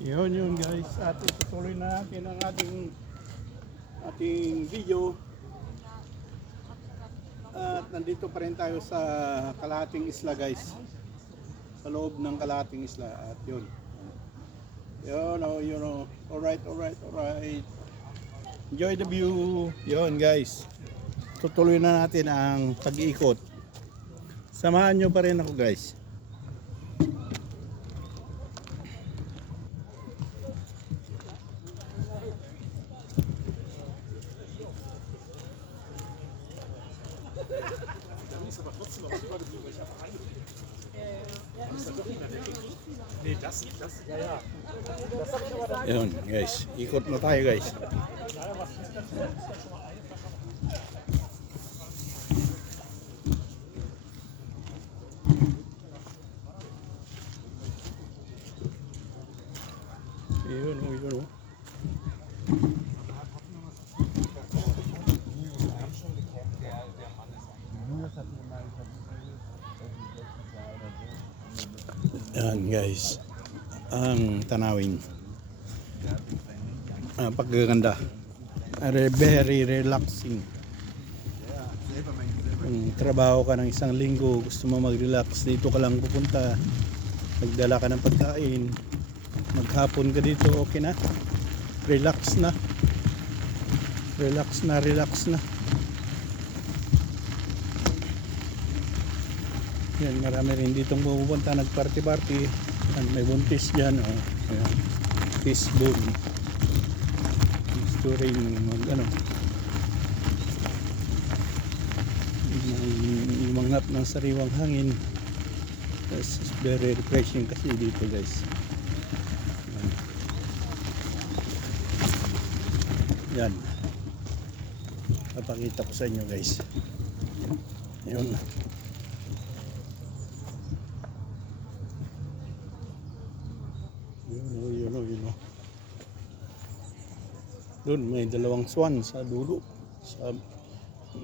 Yun guys, at itutuloy na natin ang ating video. At nandito pa rin tayo sa Kalahating Isla guys, sa loob ng Kalahating Isla. At yun, alright. Enjoy the view. Yun guys, tutuloy na natin ang pag-iikot. Samahan nyo pa rin ako guys. Yun guys, ikot na tayo guys. Yun. Yan guys, ang tanawin, pagkaganda, very relaxing. Kung trabaho ka ng isang linggo, gusto mo mag-relax, dito ka lang pupunta, magdala ka ng pagkain, maghapon ka dito, okay na, relax na. Yan, marami rin ditong pupunta, nagparty-party. May buntis dyan, ayan. Fishbone. Gusto rin umangat ng sariwang hangin. It's very refreshing kasi dito guys. Yan, papakita ko sa inyo guys. Yun. Yun. Doon may dalawang swan sa dulo, sa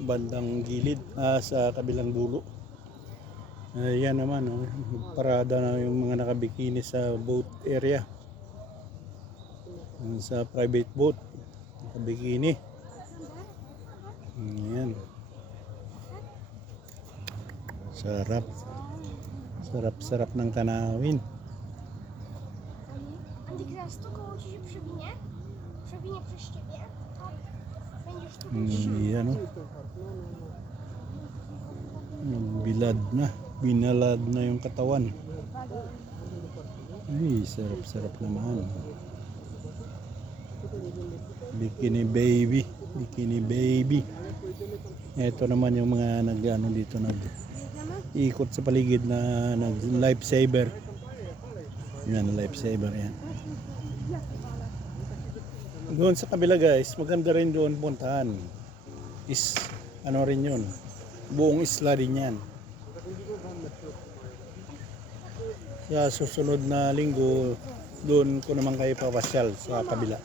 bandang gilid, sa kabilang dulo. Yan naman, parada na yung mga nakabikini sa boat area, sa private boat, nakabikini. Yan, sarap ng tanawin. Antychrystu, koło ci się przewinie przez ciebie, to będziesz tu być. Yan binalad na yung katawan. Ay, sarap naman. Bikini baby. Ito naman yung mga dito ikot sa paligid na lifesaver. Yan, lifesaver yan. Doon sa kabila guys, maganda rin doon puntahan. Rin yun, buong isla din yan. Sa susunod na linggo, doon ko naman kayo papasyal sa kabila.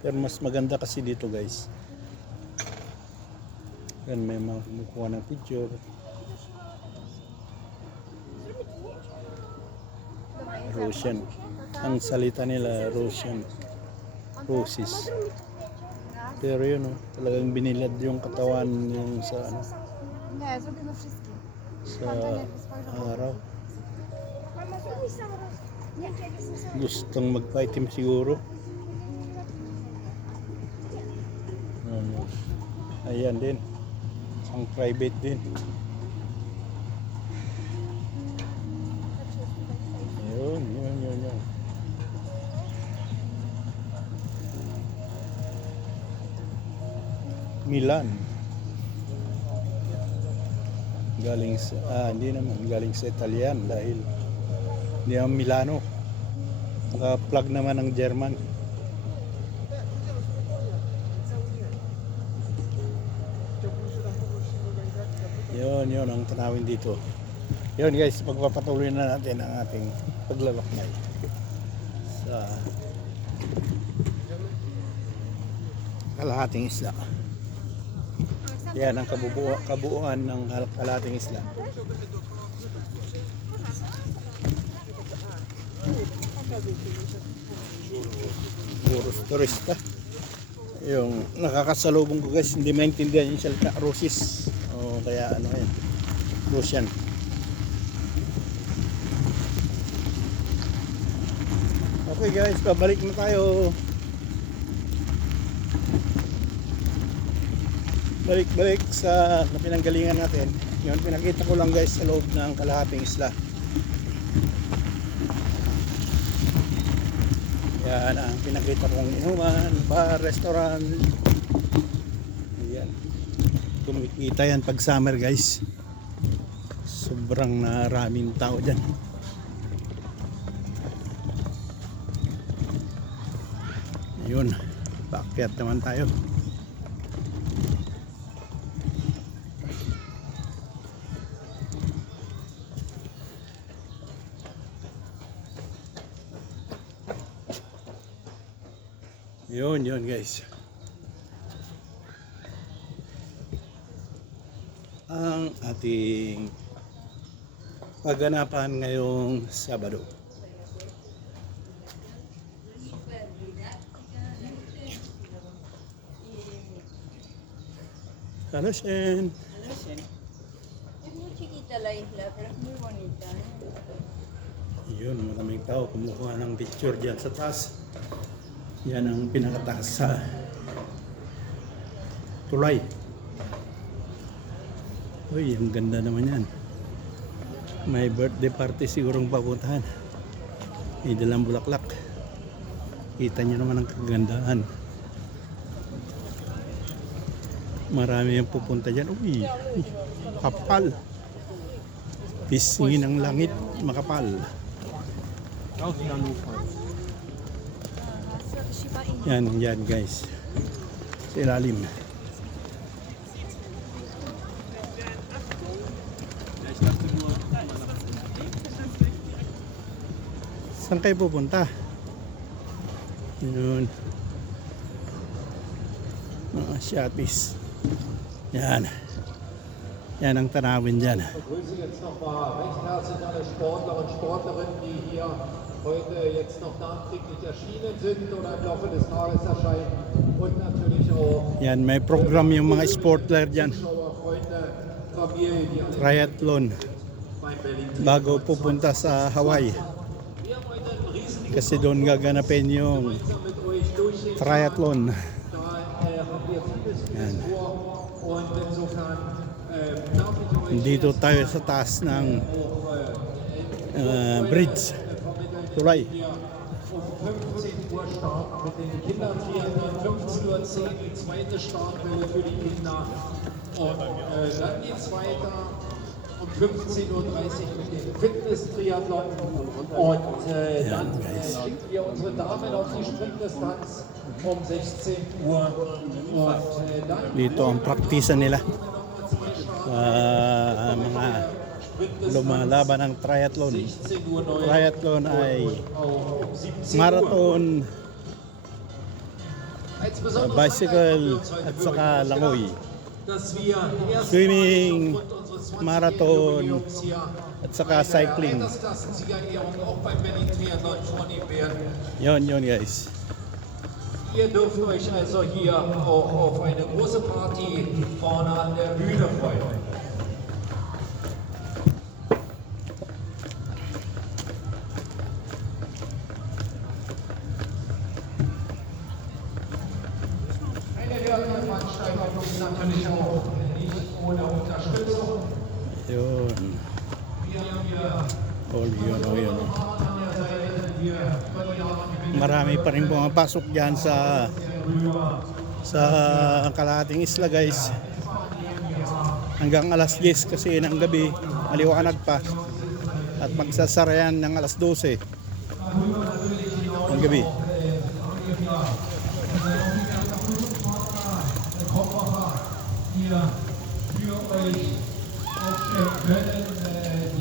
Pero mas maganda kasi dito guys. Yan, may makukuha ng picture. Rosian. Ang salita nila Rosian. Roses. Pero yun, talagang binilad yung katawan yung sa araw. Gustong magpa-itim siguro. Ayan din. Ang private din. Yun. Milan. Galing sa Italian dahil hindi ang Milano. Naka-plug naman ng German. Yun ang tanawin dito. Yun guys, magpapatuloy na natin ang ating paglalakbay sa Kalahating Isla. Yan ang kabuuan ng kalahating isla. Puros turista. Yung nakakasalubong ko guys, hindi maintindihan yung salita Rusis. O kaya ano yan, Russian. Okay guys, pabalik na tayo. Balik sa pinanggalingan natin. Yun, pinakita ko lang guys sa loob ng kalahating isla. Yan ang pinakita kong inuman, bar, restaurant. Ayan. Kumikita yan pag summer guys. Sobrang naraming tao dyan. Ayun, paakyat naman tayo. Yun guys. Ang ating pagganapan ngayong Sabado. Hello, Shen. Hello, Shen. Es muy chiquita la isla, pero es muy bonita. Yun, maraming tao kumukuha ng picture dyan sa taas. Yan ang pinakataas sa tulay. Uy, ang ganda naman yan. May birthday party sigurong papuntahan. May dalang bulaklak. Kita nyo naman ang kagandahan. Marami yung pupunta dyan. Uy, kapal. Pisngin ng langit, makapal. Yan guys. Sa ilalim. Saan kayo pupunta? Yun. Mga shoppies. Yan. Yan ang tanawin dyan. Ich begrüße jetzt nochmal recht herzlich alle Sportler und Sportlerinnen, die hier heute jetzt noch nachträglich erschienen sind oder im Laufe des Tages erscheinen. Und natürlich auch Yan, may program yung mga sportler dyan. Zuschauer, Freunde, Familie, die alle Triathlon. beim Berlin. Bago pupunta sa Hawaii. Wir haben heute einen riesen Kasi doon gaganapin yung gemeinsam mit euch durch den triathlon. Da haben wir vieles vor. Und insofern darf ich euch Dito tayo sa taas ng bridge. Tulay. um 15 Uhr starten mit den Kindertriathlon, 15:10 Uhr die zweite Startwelle für die Kinder und dann geht es weiter um 15:30 Uhr mit dem Fitness-Triathlon und dann schicken wir unsere Damen auf die Sprintdistanz um 16 Uhr und dann Dito ang praktisa nila. Mga lumalaban ng triathlon. 16 Uhr neu Triathlon ay um 17 Uhr. marathon, Als besonderes bicycle Highlight haben wir uns heute at saka wirklich langoy. dass wir erstmals Swimming, aufgrund unseres 20-jährigen Marathon Jubiläums hier at saka cycling. eine Altersklassensiegerehrung auch beim Berlin Triathlon vornehmen werden. Yun guys. Ihr dürft euch also hier auch auf eine große Party vorne an der Bühne freuen. Eine der Veranstaltungen ist natürlich auch nicht ohne Unterstützung. Yun. Wir haben hier Oh, yun. an der Seite, wir können ja auch die Marami pa rin pumapasok dyan sa kalahating isla guys. Hanggang alas 10 kasi ng gabi, maliwanag pa. At magsasara yan ng alas 12 ng gabi. hier für euch aufstellen können,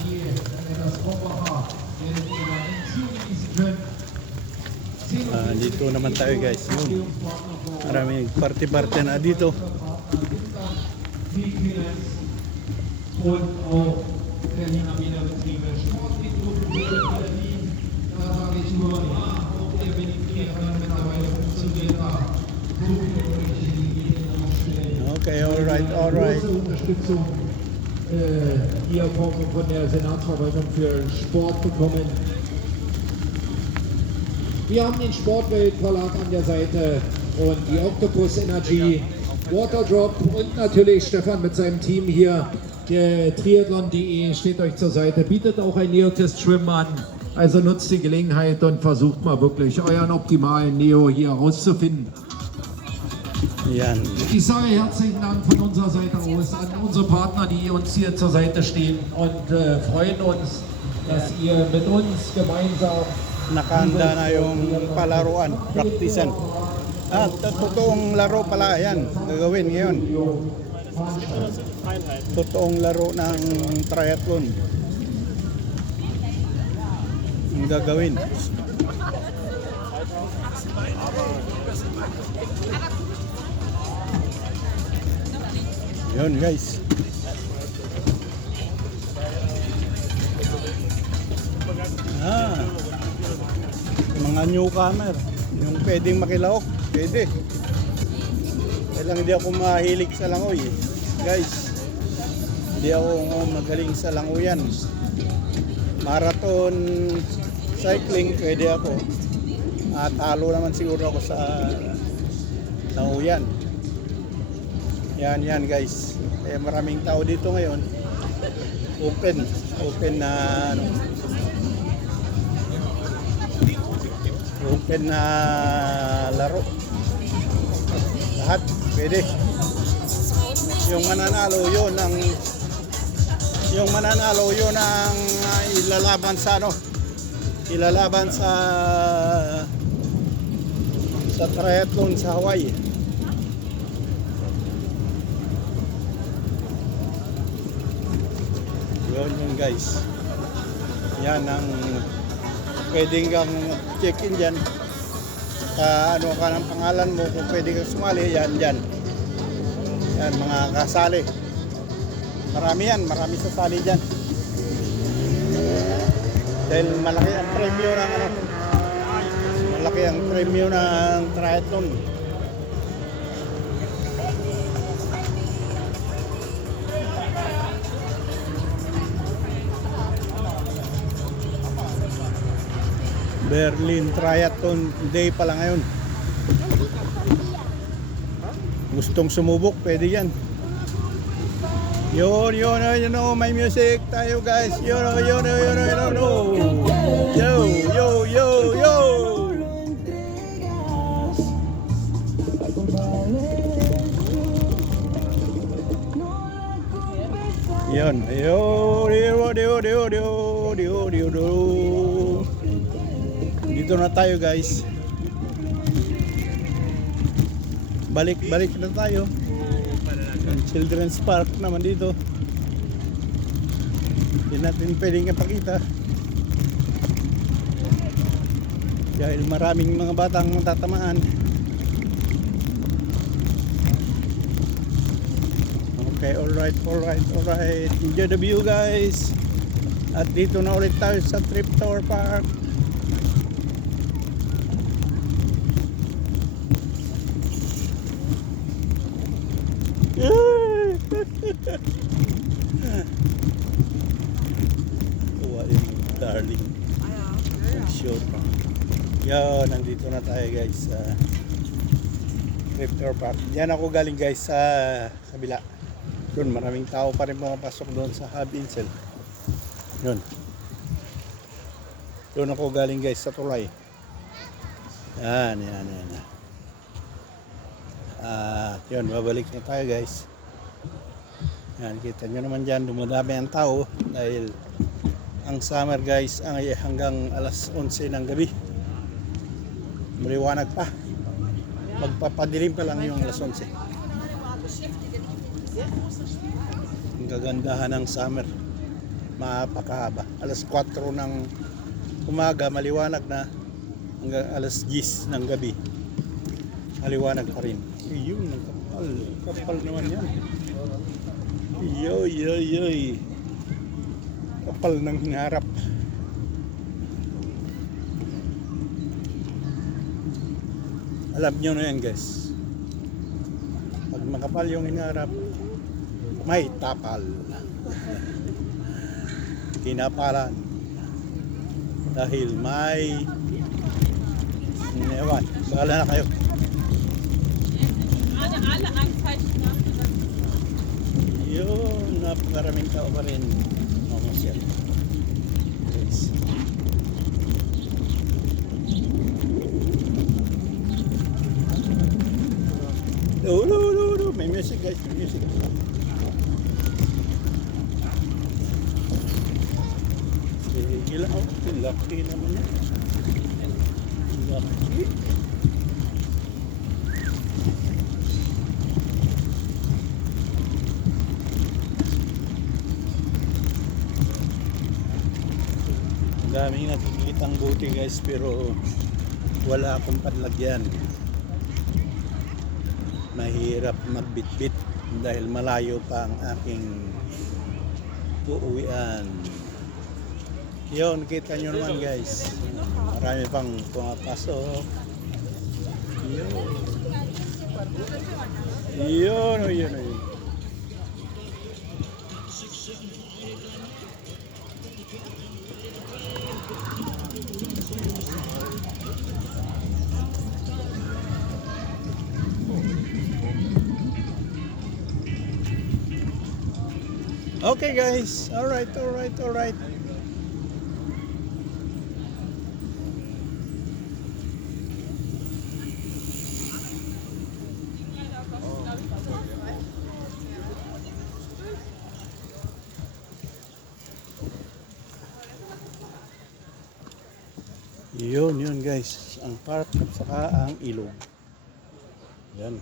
die das Kompacher werdet ihr dann hinzugewiesen können. Dito naman tayo guys. Yun. Maraming party-party na dito. Peak-Clearance und auch Berliner Betriebe. Sportbetriebe Berlin, da sage ich nur, ja, auch der Benedikt mittlerweile funktioniert da. So viele Berichte, die Ihnen aufstellen. Okay, alright, alright. Große Unterstützung hier von der Senatsverwaltung für Sport bekommen. Wir haben den Sportwelt-Verlag an der Seite und die Octopus Energy, Waterdrop und natürlich Stefan mit seinem Team hier. Der Triathlon.de steht euch zur Seite, bietet auch ein Neotest-Schwimmen an. Also nutzt die Gelegenheit und versucht mal wirklich euren optimalen Neo hier herauszufinden. Yan. Ich sage herzlichen Dank von unserer Seite aus an unsere Partner, die uns hier zur Seite stehen und freuen uns, dass ihr mit uns gemeinsam Nakahanda na yung palaruan, praktisan. Totoong laro pala, yan, gagawin ngayon. Totoong laro ng triathlon. Ang gagawin. Yun guys. Mga newcomer, yung pwedeng makilaok, pwede. Kailang hindi ako mahilig sa langoy, guys. Hindi ako magaling sa langoyan. Marathon cycling, pwede ako. Talo naman siguro ako sa langoyan. Yan guys. Kaya maraming tao dito ngayon. Open na ano. Open na laro. Lahat pwede. Yung mananalo yun ang ilalaban sa ano? Ilalaban sa triathlon sa Hawaii. Yun guys. Yan ang pwedeng kang check-in dyan. Ano ka ng pangalan mo, kung pwede kang sumali, yan dyan. Yan, mga kasali. Marami sasali dyan. Dahil malaki ang premyo ng ano, malaki ang premyo ng triathlon. Berlin Triathlon Day pala ngayon. Gustong sumubok, pwede yan. Yun, may music tayo guys. Yo. Yun, dito na tayo guys. Balik na tayo. Children's Park naman dito. Hindi natin pwedeng ipakita dahil maraming mga batang tatamaan. Okay, alright. Enjoy the view guys. At dito na ulit tayo sa Triptower Park. Tuwa yung darling. Sure. Yan, nandito na tayo guys sa Triptower Park. Diyan ako galing guys sa kabila. Doon maraming tao pa rin pumapasok doon sa Hub Insel. Yun. Doon ako galing guys sa tulay. Yan. Yun, babalik na tayo guys. Yan, kita nyo naman dyan, dumadami ang tao dahil ang summer guys ay hanggang alas 11 ng gabi. Maliwanag pa. Magpapadilim pa lang yung alas 11. Ang gagandahan ng summer. Mapakahaba. Alas 4 ng umaga, maliwanag na. Hanggang alas 10 ng gabi, maliwanag pa rin. Yun, kapal naman yan. Yoy, yoy, yoy. Kapal ng hinarap. Alam nyo na yan guys. Pag makapal yung hinarap, may tapal. Kinapalan. Dahil may ewan, bahala na kayo. Yun, napakaraming tao pa rin. Mamasyal. Guys. Oh, no. May music guys, may music. Sige lang, oh. Laki naman yan. Laki. Daming nakikitang buti guys, pero wala akong panlagyan. Mahirap magbitbit dahil malayo pa ang aking uuwian. Yun, kita nyo naman guys, marami pang pumapasok. Yun. Okay guys, alright. Yun guys, ang park at saka ang ilog. Yan.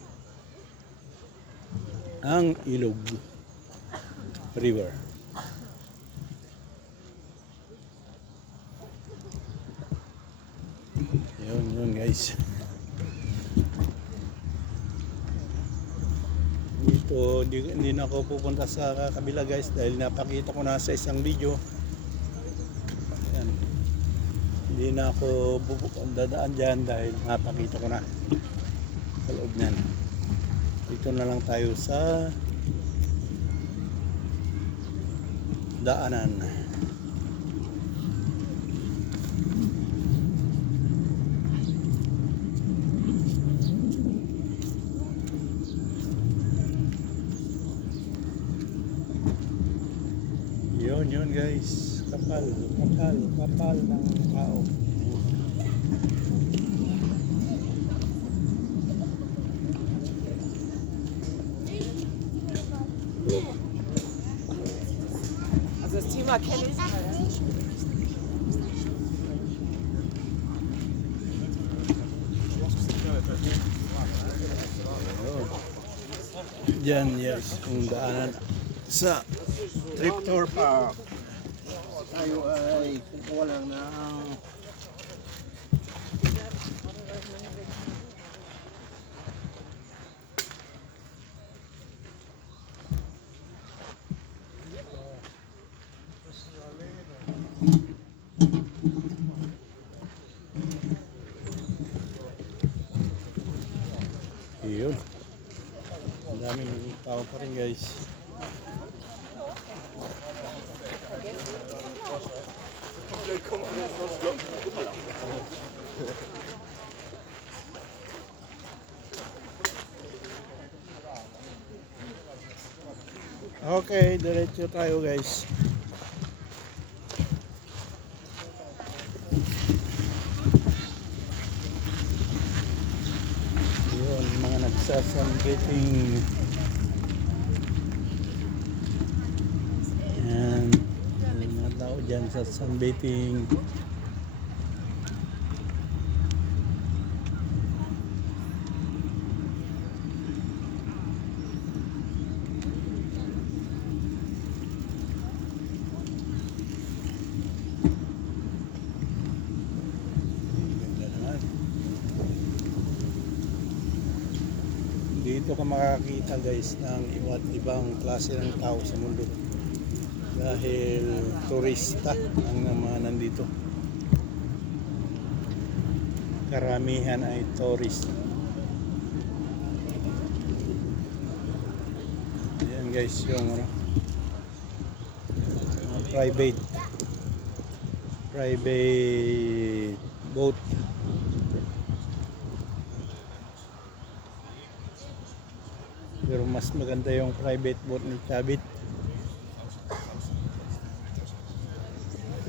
Ang ilog river. Yun guys. Dito hindi na ako pupunta sa kabila guys dahil napakita ko na sa isang video. Yan. Hindi na ako dadaan dyan dahil napakita ko na sa loob niyan. Dito na lang tayo sa daanan. Yun guys, kapal ng tao. Also das Thema kenne ich. Diyan yes, kung daanan sa Tractor Park. Tayo ay kukuha lang ng yun. Ang daming tao pa rin guys. Okay, diretso tayo guys. Yun, mga nagsasunbathing. Yan, mga tao dyan sa sunbathing. dito ka makakita guys ng iba't ibang klase ng tao sa mundo. Dahil turista ang mga nandito. Karamihan ay tourist. Ayan guys yung private boat. Pero mas maganda yung private boat ni Chavit.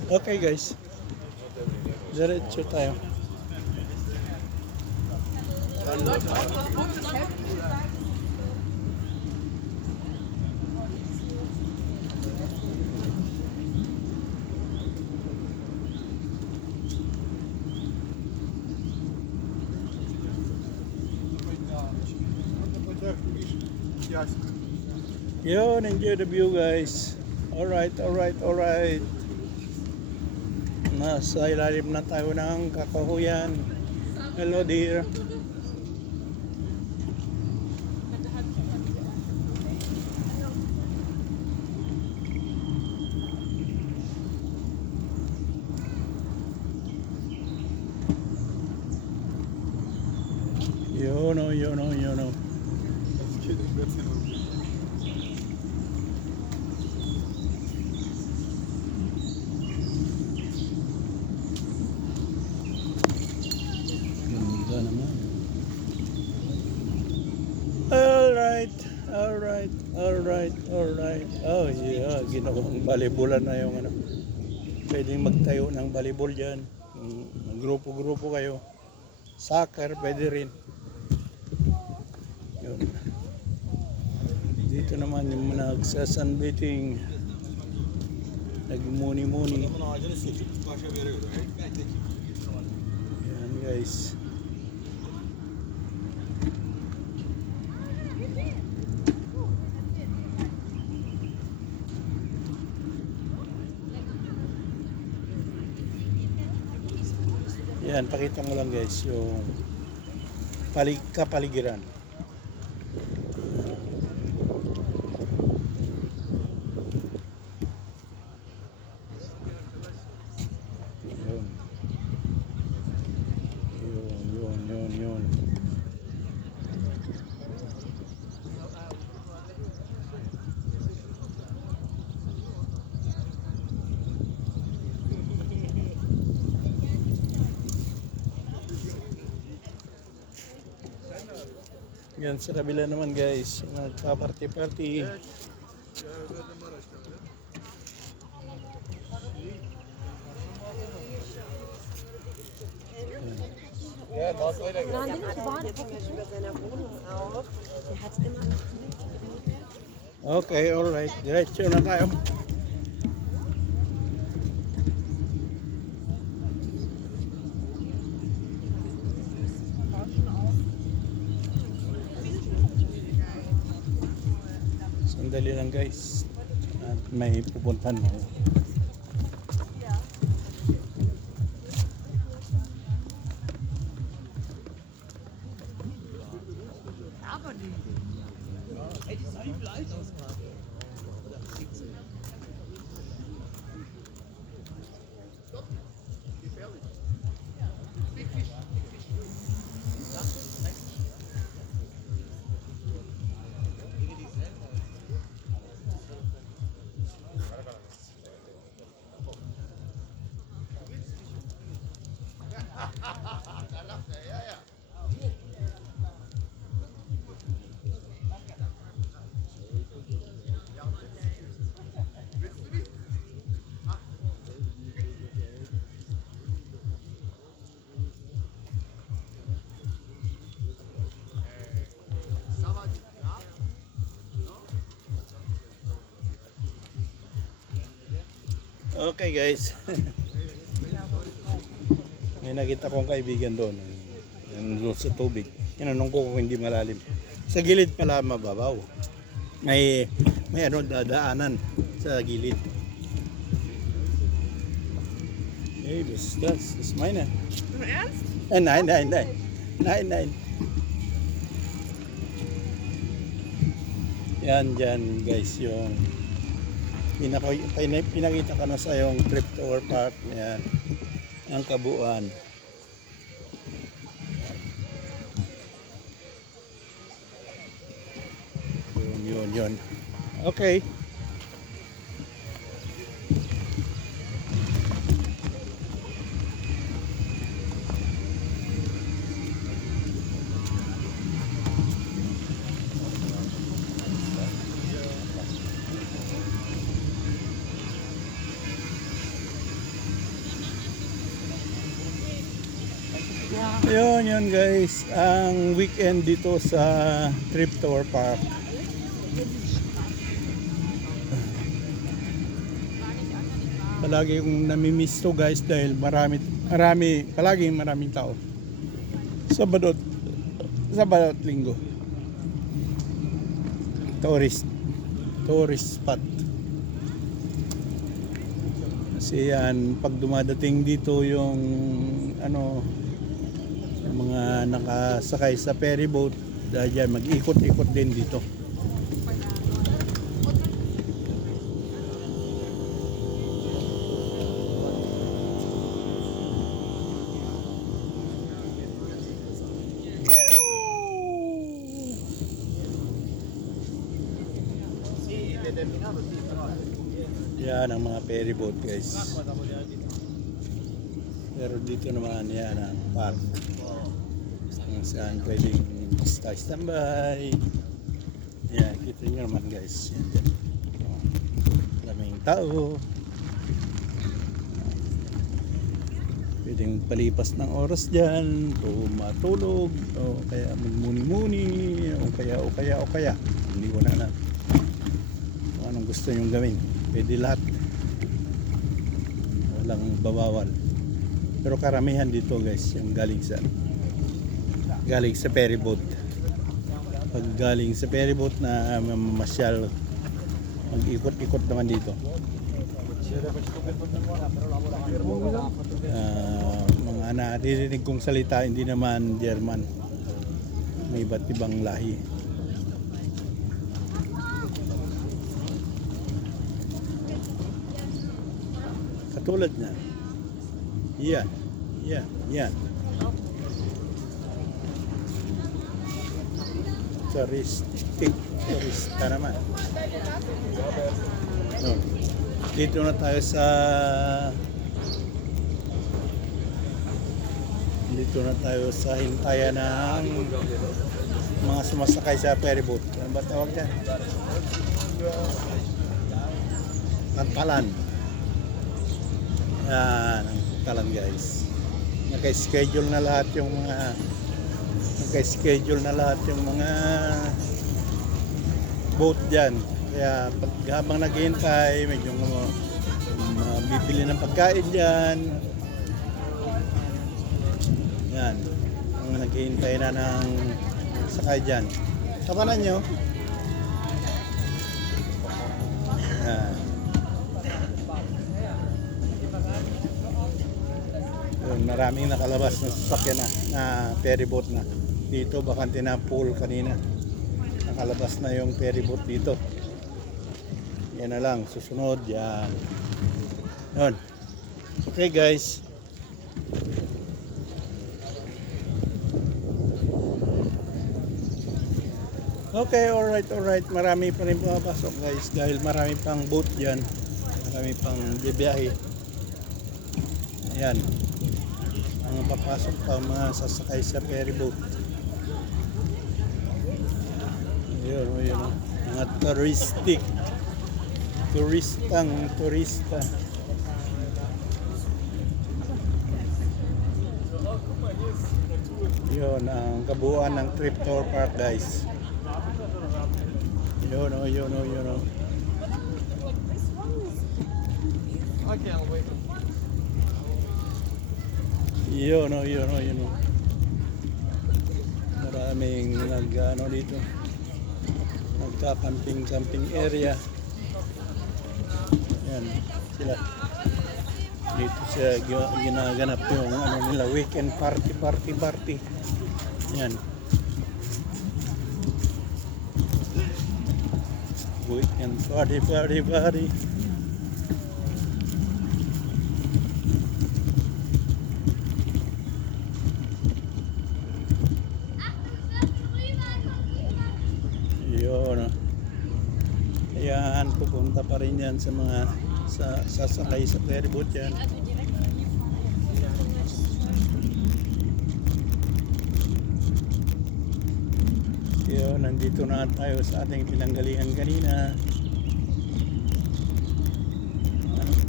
Okay guys, diretso tayo. Yun, enjoy the view guys. Alright. Nasa ilalim na tayo ng kakahuyan. Hello dear. Yun o. Ganda naman. Alright. Oh yeah, ginawang volleyball na yung ano. Pwedeng magtayo ng volleyball dyan. Grupo-grupo kayo. Soccer, pwede rin. Yun. Dito naman yung nagsasunbathing. Nagmuni-muni. Yan guys. Yan, pakita mo lang guys yung kapaligiran. Yun. Yan sa kabila naman guys, nagpa-party. Nein, nicht warten. Über seiner Wohnung auch. Der hat immer. Okay, alright. Diretso na tayo. Sandali lang guys. At may pupuntahan mo. Okay guys. May nakita kong kaibigan doon. Doon sa tubig. Tinanong ko kung hindi malalim. Sa gilid pala mababaw. May dadaanan sa gilid. Hey, das ist meine. Im Ernst? Nein. Yan dyan guys yung pinakita ko na sa yung Trip Tower Park. Yan ang kabuuan. Yun. Okay. Yun guys, ang weekend dito sa Trip Tower Park. Palagi kong namimiss to guys dahil palaging maraming tao. Sabado at Linggo. Tourist spot. Kasi yan, pag dumadating dito yung yung mga nakasakay sa ferry boat, dahil yan, mag-ikot-ikot din dito. Yan ang mga ferry boat guys. Pero dito naman yan ang park. Kung saan pwedeng standby. Yan, kita nyo naman guys. Yan dyan. Maraming tao. Pwedeng palipas ng oras dyan. O matulog. O kaya magmuni-muni. O kaya. Hindi ko na kung anong gusto nyong gawin. Pwede lahat. Walang babawal. Pero karamihan dito guys, yung galing sa ferry boat. Pag galing sa ferry boat na mamasyal, mag-ikot-ikot naman dito. Mga naririnig kong salita, hindi naman German. May iba't ibang lahi. Katulad na. Yan. Turista naman. No. Dito na tayo sa hintayan ng mga sumasakay sa ferry boat. Ano ba tawag dyan? Kantalan. Yan ang talan guys. Naka-schedule na lahat yung mga boat diyan. Kaya pag habang naghihintay, medyo bibili ng pagkain diyan. Yan. Ang naghihintay na ng sakay diyan. Kapanan nyo. Yan. Maraming nakalabas na sasakyan na ferry boat na dito. Bakante na pool kanina. Nakalabas na yung ferry boat dito. Yan na lang, susunod yan. Yun. Okay guys. Okay, alright. Marami pa rin pumapasok guys dahil marami pang boat dyan. Marami pang bibiyahe. Ayan. Ang papasok pa mga sasakay sa ferry boat. Yun. Mga turista. Yun ang kabuuan ng Trip Tower Park guys. Yun. Yun. Maraming dito. Nagka-camping area. Yan sila. Dito siya ginaganap yung nila weekend party. Yan. Weekend party, party, party. Yun. Ayan, pupunta pa rin yan sa mga sasakay sa ferry boat yan. Yun, nandito na tayo sa ating pinanggalingan kanina.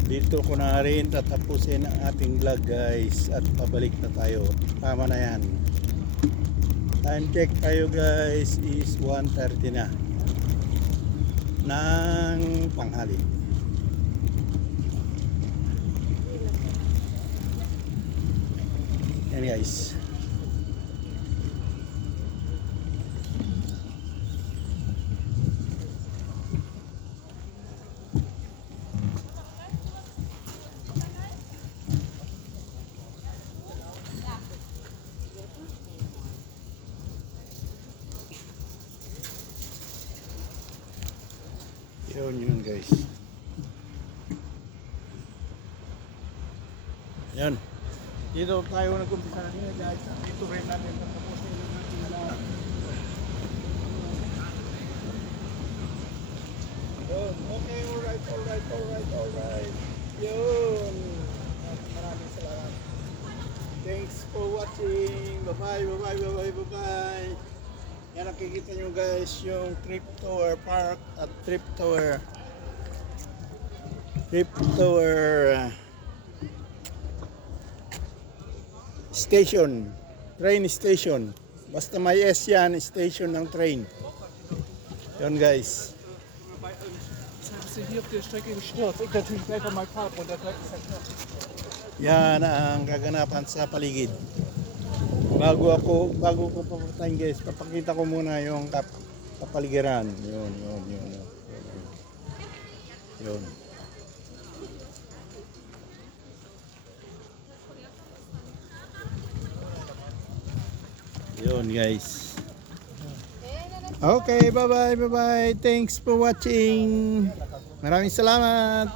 Dito ko na rin tatapusin ang ating vlog guys at pabalik na tayo. Tama na yan. Time check tayo guys is 1:30 na ng panghali. Yan guys. Yun guys. Yan. Dito tayo nag-umpisa niya guys. Dito rin natin tatapusin ang ating vlog. Yun. Okay, alright. Yun. Maraming salamat. Thanks for watching. Bye-bye. Yan, nakikita nyo guys yung Trip Tower Park at Trip Tower Station, train station. Basta may S yan, station ng train. Yun guys. Yan ang kaganapan sa paligid. Bago ko papuntahin guys, papakita ko muna yung kapaligiran. Yun. Yun guys. Okay, bye-bye. Thanks for watching. Maraming salamat.